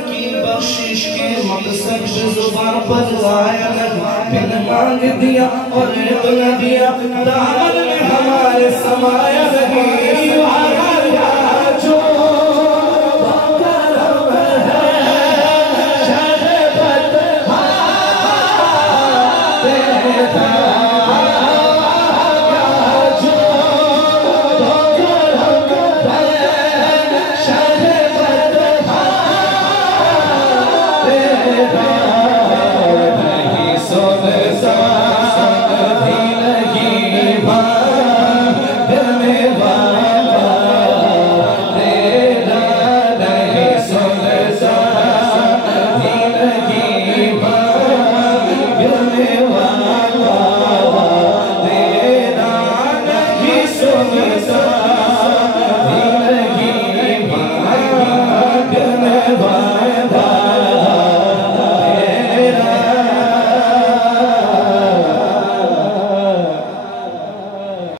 की बख्शिश के मकसद से जुबान पर आया लगा, फिर मांग दिया और न दिया, दामन में हमारे समाया नहीं।